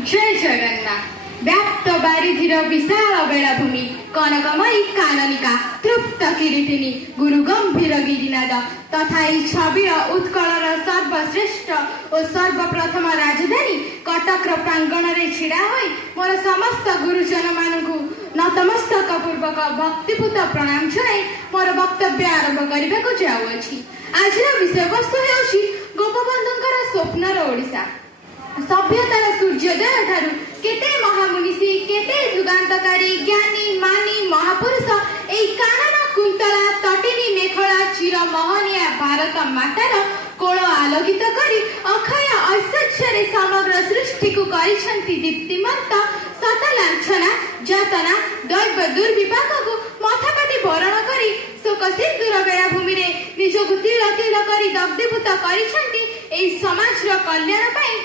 जय जगन्नाथ। व्याप्त बारिधिर विशाल बेलाभूमि कनकमयी काननिका तृप्त किरीटिनी गुरु गंभीर गिरिनाद तथा छविर उत्कलर सर्वश्रेष्ठ और सर्वप्रथम राजधानी कटकर प्रांगण में छिड़ा होई मोर समस्त गुरुजन मानू नतमस्तक पूर्वक भक्तिपूत प्रणाम जनाई मोर वक्तव्य आरंभ करने को जाऊँगी। आज विषय वस्तु है गोपबंधुंकर स्वप्नर ओडिशा। सभ्यतार सूर्योदय ठारू केते महामुनिषी केते जुगान्तकारी ज्ञानी मानी महापुरुष एई कानन कुंतला तटिनी मेखला चिर मोहनिया भारत मातार कोल आलोकित करी अक्षय ऐश्वर्य समग्र सृष्टि को करिसंती दीप्तिमंत सत लांछना जातना दैव दुर्विपाक को मथापाटी बरण करी शोक सिंदूर बेलाभूमि रे निजକୁ तिल तिल करी दग्धीभूत करिसंती एई समाजर कल्याण पई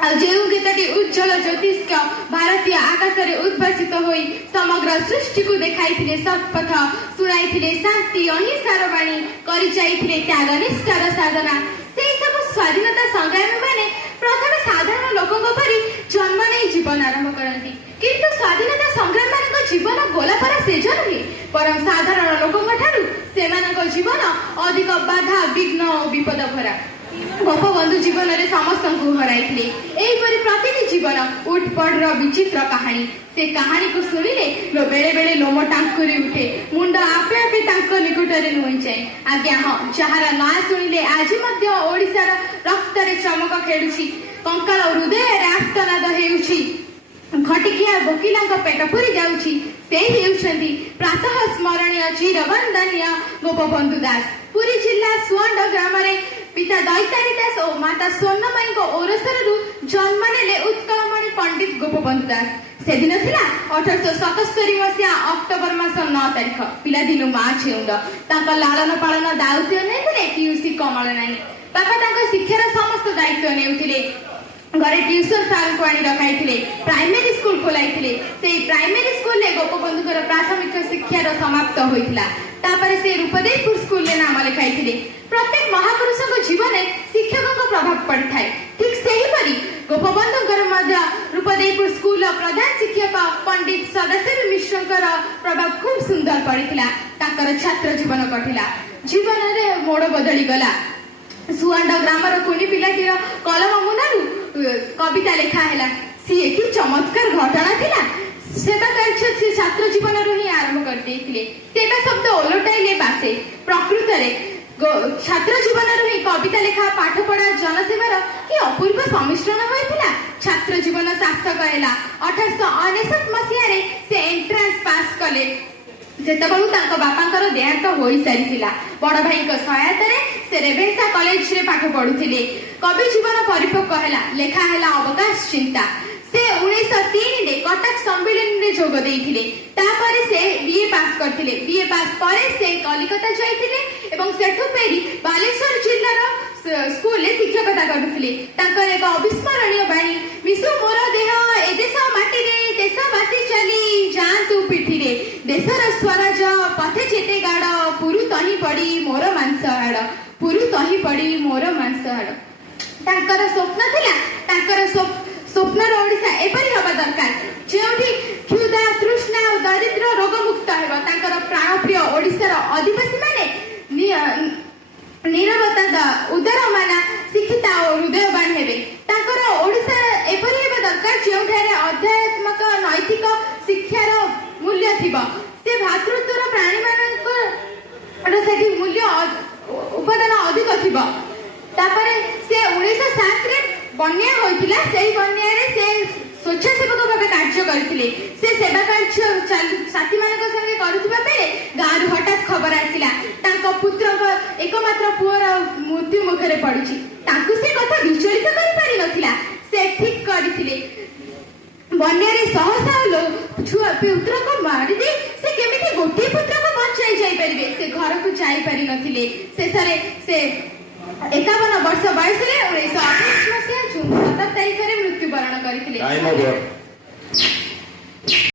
जो गीतटी उज्जवल ज्योतिष्क भारतीय आकाश में उद्भासित होई समग्र सृष्टि को देखाई सत्पथ शुणाई शांति अहिंसार बाणी करी जाइथिले त्याग निष्ठार साधना से सब स्वाधीनता संग्रामी माने प्रथम साधारण लोकों परि जन्म नहीं जीवन आरंभ करती किंतु स्वाधीनता संग्राम मान जीवन गोलापर सेज नुहे परम साधारण लोकों ठारू सेमानक जीवन अधिक बाधा विघ्न और विपद भरा। गोपबंधु जीवन में समस्त हराई प्रतिटी जीवन उठपड़ विचित्र कहानी से कहानी को शुणिले बेले बेले लोम टांकुरी उठे मुंड आपे आपे निकट में नुई जाए। आज्ञा हाँ जार ना शुणिले आज ओडिशार रक्त चमक खेलुछि कंकाल हृदय आर्तनाद हेउछि घटिकिया वकिला पेट पूरी जाउछि से हेउछंती प्रातः स्मरणीय चिरवंदनीय गोपबंधु दास। पुरी जिला सुअंड ग्राम पिता दैतारी दास और माता स्वर्णमयी ओरसरू जन्म नेले उत्कलमणि पंडित गोपबंधु दास। से दिन थिला 1877 मसीहा अक्टोबर मास 9 तारिख पिलादिनु माँ छेउंड तांका लालन पालन दायित्व नेथिले पीयूसी कमल नानी बापा तांका शिक्षार समस्त दायित्व नेउथिले घरे ट्यूशन सार को आनी रखाई प्राइमरी स्कूल खोलाई से प्राइमरी स्कूल ले गोपबंधुकर प्राथमिक शिक्षार समाप्त होइथिला तापर से रूपदेवपुर स्कूल ले नाम लिखाई प्रत्येक महापुरुष जीवन में शिक्षकों प्रभाव पड़ी थाए ठीक से ही परी गोपबंधुकर रूपदेवपुर स्कूल प्रधान शिक्षक पंडित सदाशिव मिश्रकर प्रभाव खूब सुंदर पड़ीला छात्र जीवन कटिला जीवन में मोड़ बदली गला। सुआंड ग्रामर कुनी पिलाटीर कलम मुनारू कविता लेखा है सी कि चमत्कार घटना थिला सेटा से छात्र जीवन ही आरंभ करते सेटा शब्द ओलटाइले बासे प्रकृत रे छात्र जीवन ही कविता लेखा पाठ पढ़ा जनसेवार कि अपूर्व सम्मिश्रण होइथिला छात्र जीवन सार्थक हैला। 1869 मसीह से एंट्रांस पास कले जेतबेलू तांको बापांकर देहांत हो सारी बड़ भाई सहायतार से रेभेन्सा कॉलेज रे पाठ पढ़ुथिले। कवि जीवन परिपक्व हैला लेखा हैला अवकाश चिंता से 1903 रे कटक सम्मेलन रे जोग देइथिले तापर से बीए पास करथिले। बीए पास परे से कलिकता जाइथिले एवं सेठु पेरी बालेश्वर जिल्लार स्कूल रे शिक्षकता करथिले। तांकर एक अविस्मरणीय बाणी मिसु मोर देह ए देश माटी रे देशवासी चली जांतु पिठी रे देशर स्वराज पथे जेते गाड़ पुरु तही पड़ी मोर मांस हाड़ पुरु तही पड़ी मोर मांस हाड़। तांकर स्वप्न थिला तांकर स्वप्नर ओडिशा एपरि हबा दरकार जेउठी क्षुधा तृष्णा और दरिद्र रोग मुक्त हेबा तांकर प्राणप्रिय ओडिशार आदिवासी माने निरवता उदार माना शिक्षिता और हृदयवान हेबे। तांकर ओडिशा एपरि हेबा दरकार जेउठारे आध्यात्मिक नैतिक शिक्षार मूल्य थिबा से भातृत्वर प्राणी मानकर सेठी मूल्य उपादान अधिक थिबा। तापरे से 1907 रे बन्या होइतिला सेही बन्या रे से स्वच्छासेवक भाव कार्य करथिले। से सेवा कार्य साथी मानक संगे करुथिबा बेले गाँव हठात खबर आसिला तांको पुत्र एकमात्र पुअर मृत्यु मुखरे पड़ुछि। तांकु से कथा विचलित करि पारि नथिला से ठीक करथिले बन्या रे सहसा छुआ पुत्र को मारि दे से केमिति गोटे पुत्र को बचाई जाई परिबे से घर को जाई पारि नथिले। शेषरे से 51 वर्ष बयस 1928 मसीहा जून 17 तारिख में मृत्युवरण करथिले।